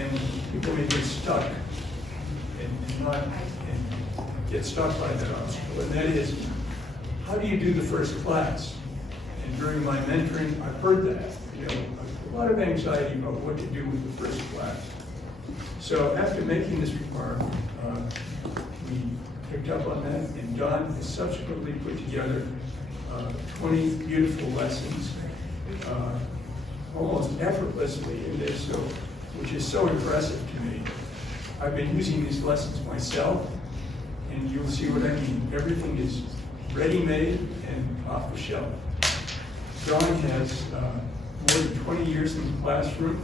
and people may get stuck and get stuck by that obstacle, and that is, how do you do the first class? And during my mentoring, I've heard that, a lot of anxiety about what to do with the first class. So after making this remark, we picked up on that, and Don has subsequently put together 20 beautiful lessons, almost effortlessly in this, which is so impressive to me. I've been using these lessons myself, and you'll see what I mean. Everything is ready-made and off the shelf. Dawn has more than 20 years in the classroom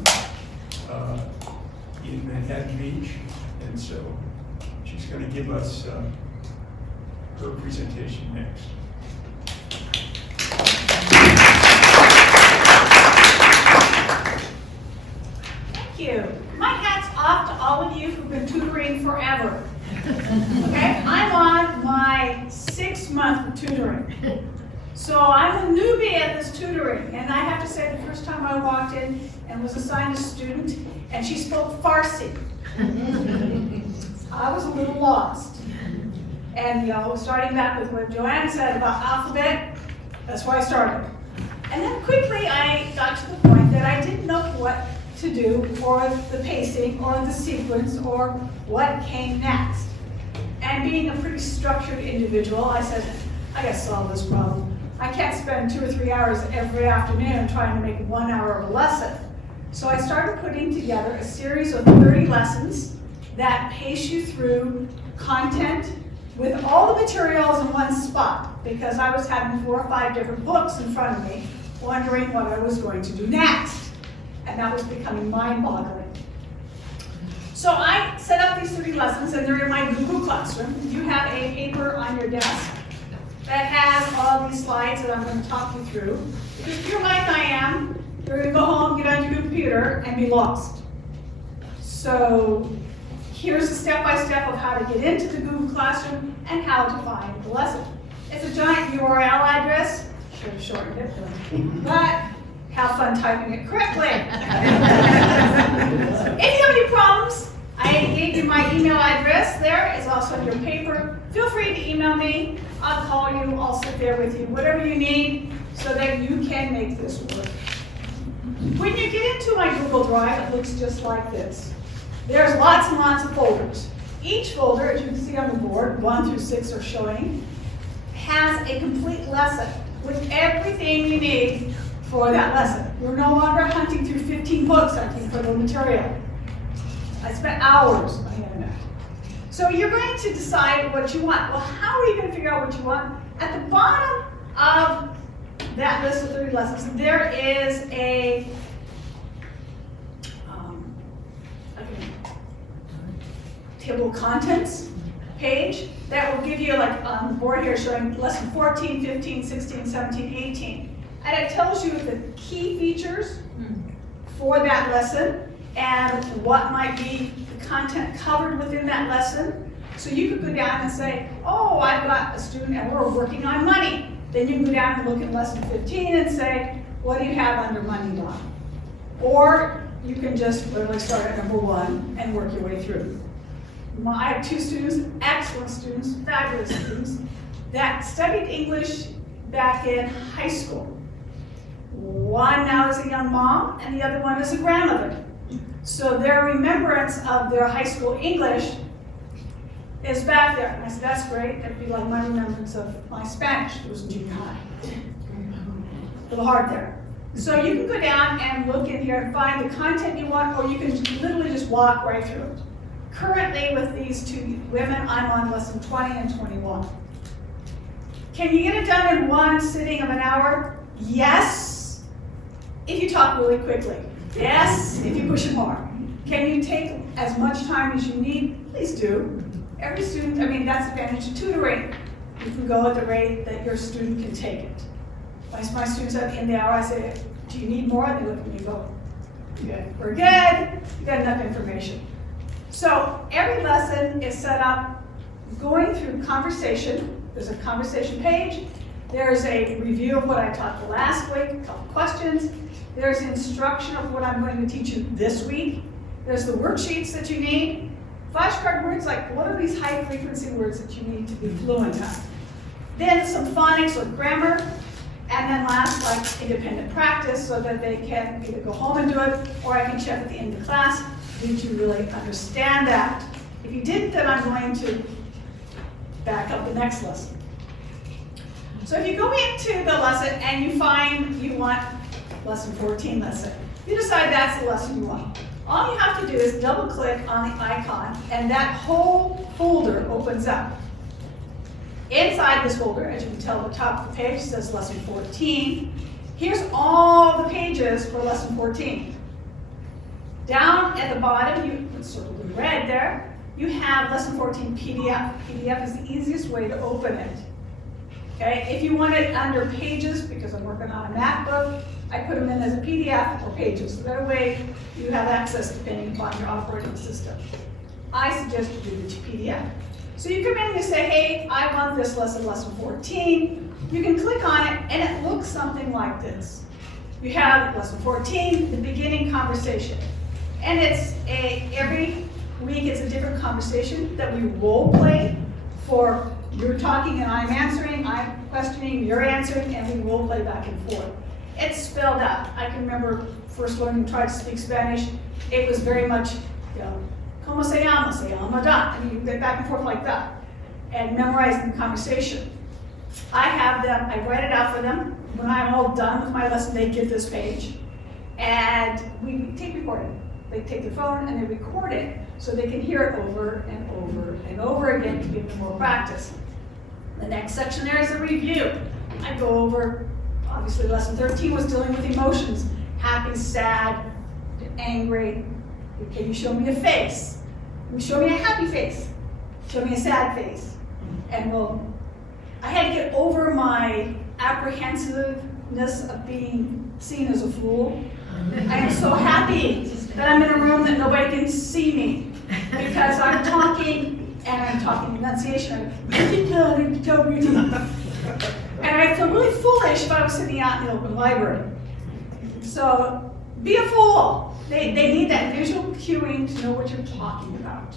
in Manhattan Beach, and so she's going to give us her presentation next. Thank you. My hat's off to all of you who've been tutoring forever. Okay, I'm on my 6th month of tutoring. So I'm a newbie at this tutoring, and I have to say the first time I walked in and was assigned a student, and she spoke Farsi. I was a little lost. And starting back with what Joanne said about alphabet, that's where I started. And then quickly I got to the point that I didn't know what to do, or the pacing, or the sequence, or what came next. And being a pretty structured individual, I said, I gotta solve this problem. I can't spend 2 or 3 hours every afternoon trying to make 1 hour of a lesson. So I started putting together a series of 30 lessons that pace you through content with all the materials in one spot, because I was having 4 or 5 different books in front of me, wondering what I was going to do next. And that was becoming mind-boggling. So I set up these 30 lessons, and they're in my Google Classroom. You have a paper on your desk that has all these slides that I'm going to talk you through. Because if you're like I am, you're going to go home, get on your computer, and be lost. So here's a step-by-step of how to get into the Google Classroom and how to find the lesson. It's a giant URL address. Should have shortened it, but have fun typing it correctly. If you have any problems, I gave you my email address there. It's also in your paper. Feel free to email me. I'll call you. I'll sit there with you. Whatever you need so that you can make this work. When you get into my Google Drive, it looks just like this. There's lots and lots of folders. Each folder, as you can see on the board, 1 through 6 are showing, has a complete lesson with everything you need for that lesson. You're no longer hunting through 15 books, I think, for the material. I spent hours on the internet. So you're going to decide what you want. Well, how are you going to figure out what you want? At the bottom of that list of 30 lessons, there is a table of contents page that will give you, like on the board here, showing lesson 14, 15, 16, 17, 18. And it tells you the key features for that lesson and what might be the content covered within that lesson. So you could go down and say, oh, I've got a student and we're working on money. Then you can go down and look at lesson 15 and say, what do you have under money, Don? Or you can just literally start at number 1 and work your way through. I have 2 students, excellent students, fabulous students, that studied English back in high school. One now is a young mom, and the other one is a grandmother. So their remembrance of their high school English is back there. And I said, that's great. That'd be like my remembrance of my Spanish. It was in junior high. A little hard there. So you can go down and look in here and find the content you want, or you can literally just walk right through it. Currently, with these 2 women, I'm on lesson 20 and 21. Can you get it done in one sitting of an hour? Yes, if you talk really quickly. Yes, if you push it hard. Can you take as much time as you need? Please do. Every student, that's the advantage of tutoring. You can go at the rate that your student can take it. When my students at the end of the hour, I say, do you need more? And they look at me and go, good. We're good. You got enough information. So every lesson is set up going through conversation. There's a conversation page. There's a review of what I taught last week, a couple questions. There's instruction of what I'm going to teach you this week. There's the worksheets that you need. Flashcard words, like what are these high frequency words that you need to be fluent on? Then some phonics or grammar, and then last, like independent practice, so that they can either go home and do it, or I can check at the end of class, did you really understand that? If you didn't, then I'm going to back up the next lesson. So if you go into the lesson and you find you want lesson 14, let's say, you decide that's the lesson you want. All you have to do is double click on the icon and that whole folder opens up. Inside this folder, as you can tell, the top of the page says lesson 14. Here's all the pages for lesson 14. Down at the bottom, it's circled in red there, you have lesson 14 PDF. PDF is the easiest way to open it. Okay, if you want it under pages, because I'm working on a MacBook, I put them in as a PDF or pages. So that way you have access depending upon your operating system. I suggest you do the PDF. So you come in and you say, hey, I want this lesson 14. You can click on it and it looks something like this. You have lesson 14, the beginning conversation. And it's every week it's a different conversation that we role play for you're talking and I'm answering, I'm questioning, you're answering, and we role play back and forth. It's spelled out. I can remember first learning to try to speak Spanish. It was very much, ¿Cómo se llama? Se llama da. And you get back and forth like that. And memorizing the conversation. I have them, I write it out for them. When I'm all done with my lesson, they get this page. And we tape record it. They take their phone and they record it so they can hear it over and over and over again to give them more practice. The next section there is a review. I go over, obviously lesson 13 was dealing with emotions. Happy, sad, angry. Can you show me a face? Show me a happy face. Show me a sad face. And I had to get over my apprehensiveness of being seen as a fool. I am so happy that I'm in a room that nobody can see me because I'm talking and I'm talking enunciation. And I feel really foolish if I was sitting out in the open library. So be a fool. They need that visual cueing to know what you're talking about.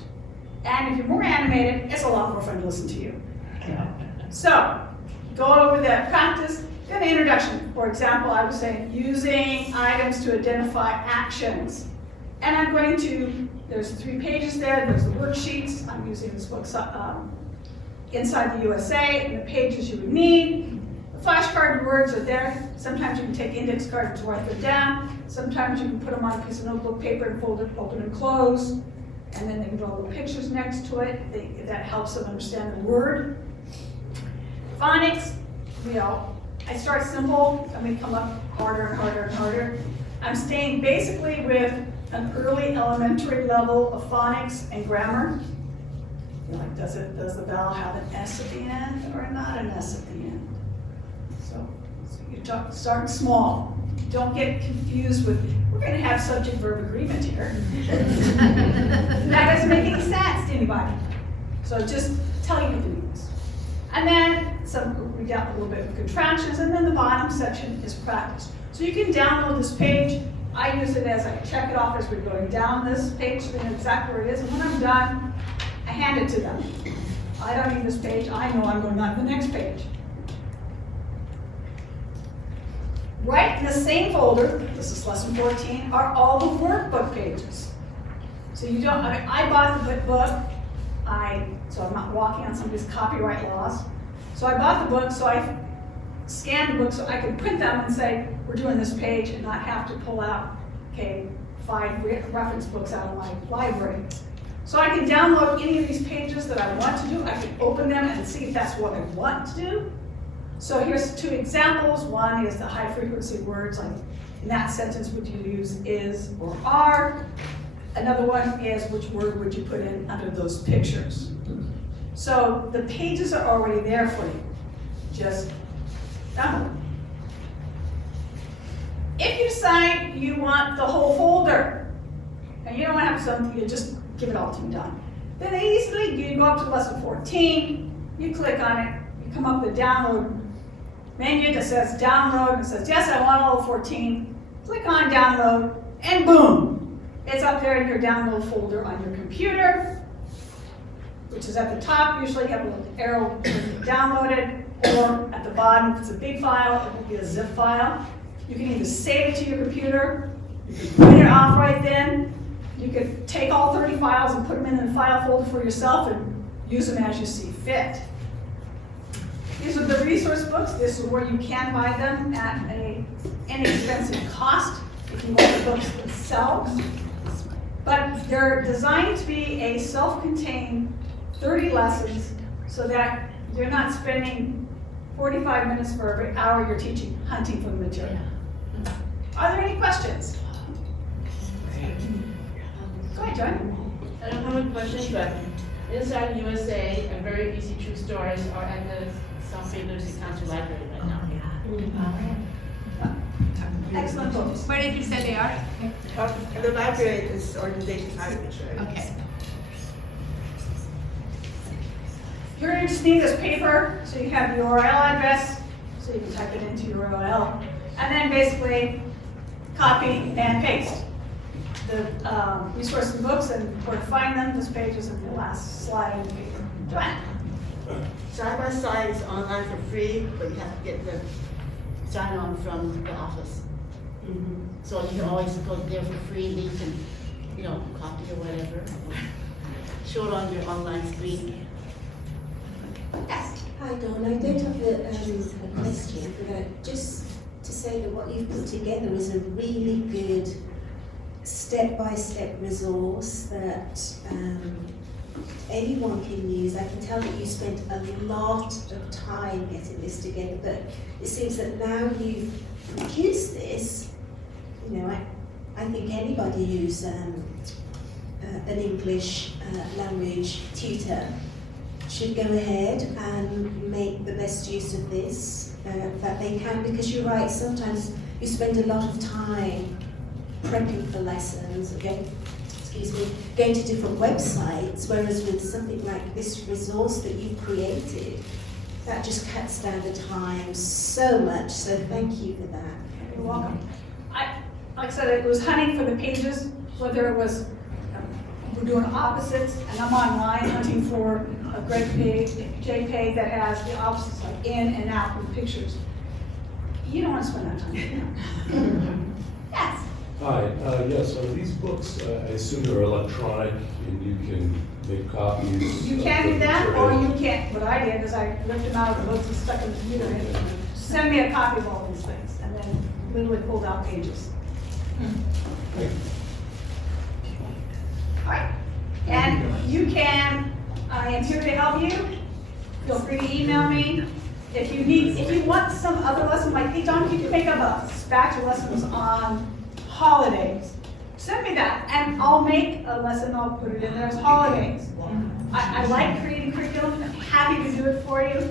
And if you're more animated, it's a lot more fun to listen to you. So go over that practice. Then the introduction. For example, I was saying using items to identify actions. And I'm going to, there's 3 pages there, there's the worksheets. I'm using this book Inside the USA, and the pages you would need. The flashcard words are there. Sometimes you can take index cards and write them down. Sometimes you can put them on a piece of notebook paper and fold it, open and close. And then they can draw little pictures next to it. That helps them understand the word. Phonics, I start simple and we come up harder and harder and harder. I'm staying basically with an early elementary level of phonics and grammar. Like, does the vowel have an S at the end or not an S at the end? So you start small. Don't get confused with, we're going to have subject-verb agreement here. That doesn't make any sense to anybody. So just tell you what the meaning is. And then we got a little bit of contractions, and then the bottom section is practice. So you can download this page. I use it as I check it off as we're going down this page so they know exactly where it is. And when I'm done, I hand it to them. I don't need this page. I know I'm going on to the next page. Right in the same folder, this is lesson 14, are all the workbook pages. So you don't, I bought the book, so I'm not walking on somebody's copyright laws. So I bought the book, so I scanned the book so I could print them and say, we're doing this page and not have to pull out, 5 reference books out of my library. So I can download any of these pages that I want to do. I can open them and see if that's what I want to do. So here's 2 examples. One is the high frequency words, like in that sentence would you use is or are. Another one is which word would you put in under those pictures. So the pages are already there for you. Just download them. If you decide you want the whole folder, and you don't want to have something, you just give it all to me done. Then easily you go up to lesson 14, you click on it, you come up with the download menu that says download, and it says, yes, I want all 14. Click on download, and boom, It's up there in your download folder on your computer, which is at the top. Usually you have a little arrow to download it, or at the bottom, if it's a big file, it will be a zip file. You can either save it to your computer, you can print it off right then, you could take all 30 files and put them in the file folder for yourself and use them as you see fit. These are the resource books. This is where you can buy them at an inexpensive cost. You can buy the books themselves. But they're designed to be a self-contained 30 lessons so that you're not spending 45 minutes for every hour you're teaching, hunting for the material. Are there any questions? Go ahead, John. I don't have a question, but inside USA, a very easy true stories are at the South Bay Literacy Council Library right now. Excellent books. Where did you say they are? The library is organization arbitrary. Okay. You're going to just need this paper, so you have the URL address, so you can type it into your URL, and then basically copy and paste the resources and books and where to find them. This page is in the last slide in the paper. Joanne? Side by Side is online for free, but you have to get the sign on from the office. So you can always go there for free, and you can, copy or whatever, show it on your online screen. Yes. Hi Dawn, I don't have a question, but just to say that what you've put together is a really good step-by-step resource that anyone can use. I can tell that you spent a lot of time getting this together, but it seems that now you've produced this, I think anybody who's an English language tutor should go ahead and make the best use of this that they can, because you're right, sometimes you spend a lot of time prepping for lessons, going to different websites, whereas with something like this resource that you've created, that just cuts down the time so much, so thank you for that. You're welcome. Like I said, it was hunting for the pages, whether it was, we're doing opposites, and I'm online hunting for a great JPEG that has the opposites like in and out with pictures. You don't want to spend that time. Yes. Hi, yes, so these books, I assume they're electronic and you can make copies. You can do that, or you can't. What I did is I ripped them out of the books and stuck them in the computer and send me a copy of all these things, and then literally pulled out pages. All right, and you can, I am here to help you. Feel free to email me. If you want some other lesson, like, hey, John, you can make up a batch of lessons on holidays. Send me that, and I'll make a lesson, I'll put it in there as holidays. I like creating curriculum, I'm happy to do it for you.